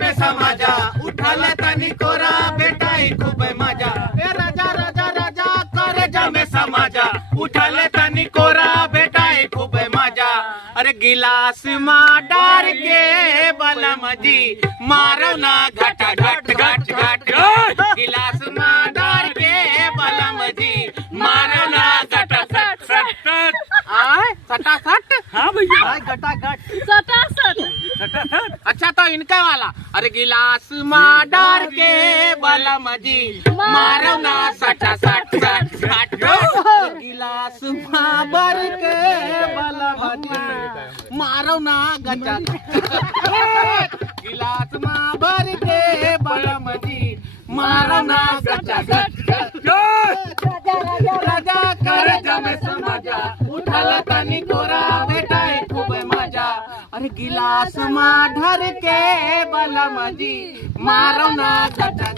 में समाजा उठाल तनी कोरा भेटाई खूब मजा ए राजा राजा राजा कर जा में समाजा उठाल तनी कोरा भेटाई खूब मजा अरे गिलास मा डार के बलम जी मारो ना घट घट घट घट गिलास मा डार के बलम जी मारो ना घट घट घट आय सटासट हाँ भैया आय घटा घट सटासट अच्छा तो इनका वाला अरे गिलास मा डार के बलम जी मारो ना सटा सट सट सट गिलास मा भर के बलम जी मारो ना गचा गिलास मा भर के बलम जी मारो ना गचा राजा कर जमे समाजा उठल तनी कोरा बेटाई खूब मजा अरे गिलास मा ढर के बलम जी मारो ना गचा